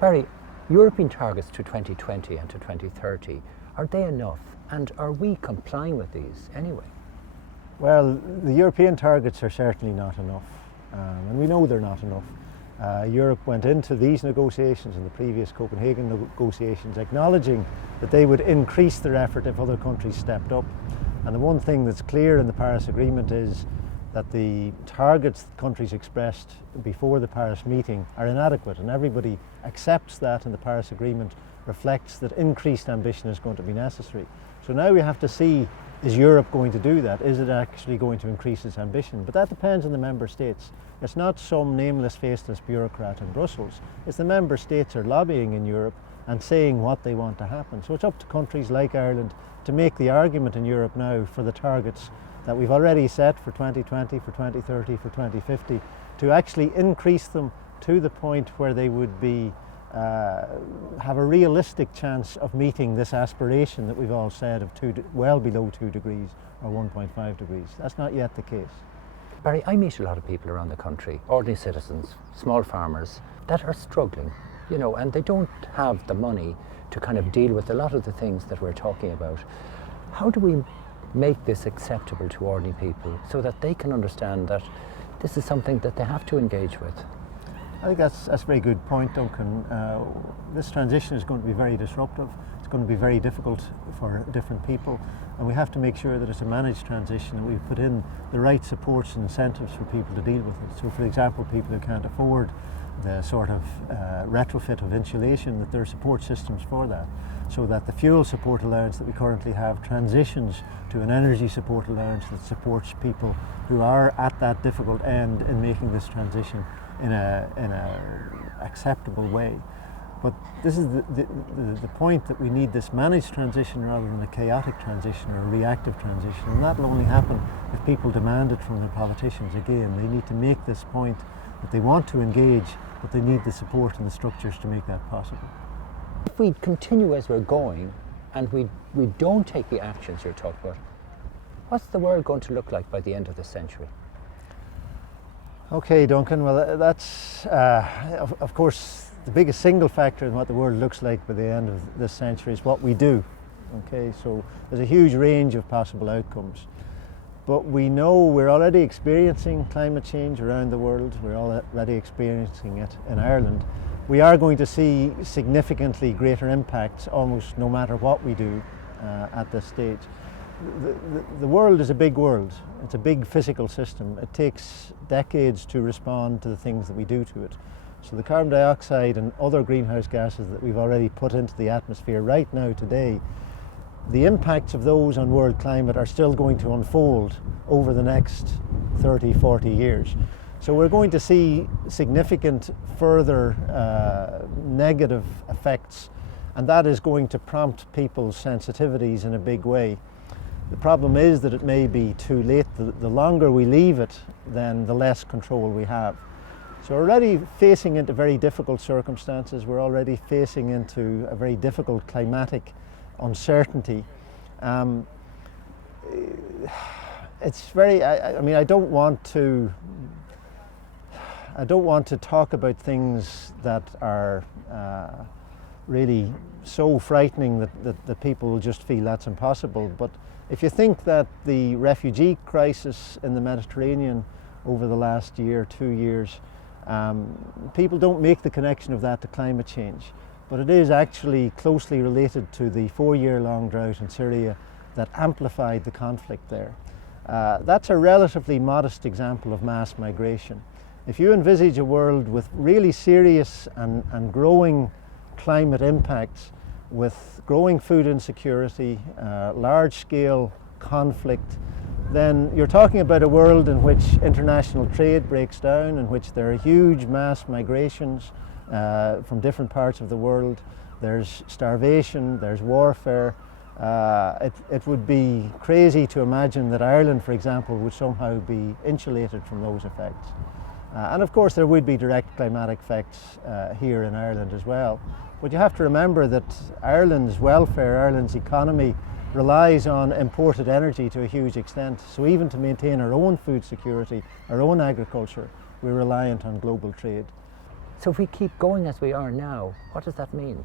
Barry, European targets to 2020 and to 2030, are they enough? And are we complying with these anyway? Well, the European targets are certainly not enough, and we know they're not enough. Europe went into these negotiations and the previous Copenhagen negotiations acknowledging that they would increase their effort if other countries stepped up. And the one thing that's clear in the Paris Agreement is that the targets that countries expressed before the Paris meeting are inadequate, and everybody accepts that, and the Paris Agreement reflects that increased ambition is going to be necessary. So now we have to see, is Europe going to do that? Is it actually going to increase its ambition? But that depends on the member states. It's not some nameless, faceless bureaucrat in Brussels. It's the member states are lobbying in Europe and saying what they want to happen. So it's up to countries like Ireland to make the argument in Europe now for the targets that we've already set for 2020, for 2030, for 2050, to actually increase them to the point where they would be have a realistic chance of meeting this aspiration that we've all said of well below 2 degrees or 1.5 degrees. That's not yet the case. Barry, I meet a lot of people around the country, ordinary citizens, small farmers, that are struggling, you know, and they don't have the money to kind of deal with a lot of the things that we're talking about. How do we make this acceptable to ordinary people so that they can understand that this is something that they have to engage with? I think that's a very good point, Duncan. This transition is going to be very disruptive. It's going to be very difficult for different people, and we have to make sure that it's a managed transition, and we've put in the right supports and incentives for people to deal with it. So, for example, people who can't afford the sort of retrofit of insulation, that there are support systems for that, so that the fuel support allowance that we currently have transitions to an energy support allowance that supports people who are at that difficult end in making this transition in a acceptable way. But this is the point, that we need this managed transition rather than a chaotic transition or a reactive transition, and that will only happen if people demand it from their politicians. Again, they need to make this point that they want to engage, but they need the support and the structures to make that possible. If we continue as we're going and we don't take the actions you're talking about, what's the world going to look like by the end of the century? Okay, Duncan, well, that's of course the biggest single factor in what the world looks like by the end of this century is what we do. Okay, so there's a huge range of possible outcomes. But we know we're already experiencing climate change around the world. We're already experiencing it in Ireland. We are going to see significantly greater impacts almost no matter what we do at this stage. The world is a big world. It's a big physical system. It takes decades to respond to the things that we do to it. So the carbon dioxide and other greenhouse gases that we've already put into the atmosphere right now today, the impacts of those on world climate are still going to unfold over the next 30, 40 years. So we're going to see significant further negative effects, and that is going to prompt people's sensitivities in a big way. The problem is that it may be too late. The longer we leave it, then the less control we have. So we're already facing into very difficult circumstances. We're already facing into a very difficult climatic uncertainty. It's very, I mean, I don't want to talk about things that are really so frightening that people will just feel that's impossible. But if you think that the refugee crisis in the Mediterranean over the last year, 2 years, people don't make the connection of that to climate change. But it is actually closely related to the 4-year-long drought in Syria that amplified the conflict there. That's a relatively modest example of mass migration. If you envisage a world with really serious and growing climate impacts, with growing food insecurity, large-scale conflict, then you're talking about a world in which international trade breaks down, in which there are huge mass migrations from different parts of the world. There's starvation, there's warfare. It would be crazy to imagine that Ireland, for example, would somehow be insulated from those effects. And of course there would be direct climatic effects here in Ireland as well. But you have to remember that Ireland's welfare, Ireland's economy relies on imported energy to a huge extent. So even to maintain our own food security, our own agriculture, we're reliant on global trade. So if we keep going as we are now, what does that mean?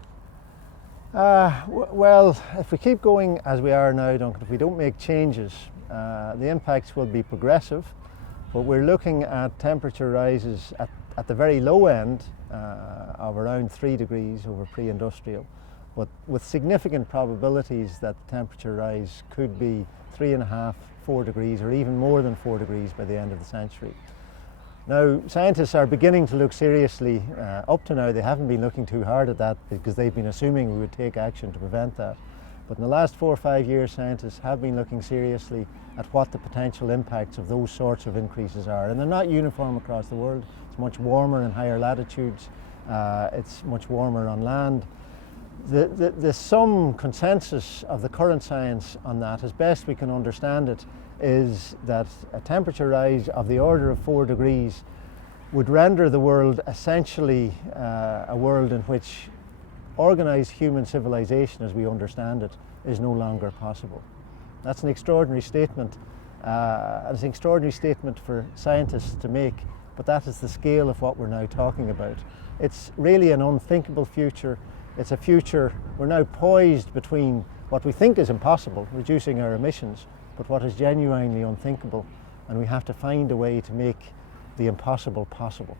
Well, if we keep going as we are now, Duncan, if we don't make changes, the impacts will be progressive, but we're looking at temperature rises at the very low end of around 3 degrees over pre-industrial, but with significant probabilities that the temperature rise could be 3.5, 4 degrees, or even more than 4 degrees by the end of the century. Now, scientists are beginning to look seriously. Up to now, they haven't been looking too hard at that because they've been assuming we would take action to prevent that. But in the last 4 or 5 years, scientists have been looking seriously at what the potential impacts of those sorts of increases are. And they're not uniform across the world. It's much warmer in higher latitudes. It's much warmer on land. The sum consensus of the current science on that, as best we can understand it, is that a temperature rise of the order of 4 degrees would render the world essentially a world in which organised human civilization as we understand it is no longer possible. That's an extraordinary statement. It's an extraordinary statement for scientists to make, but that is the scale of what we're now talking about. It's really an unthinkable future. It's a future, we're now poised between what we think is impossible, reducing our emissions, but what is genuinely unthinkable, and we have to find a way to make the impossible possible.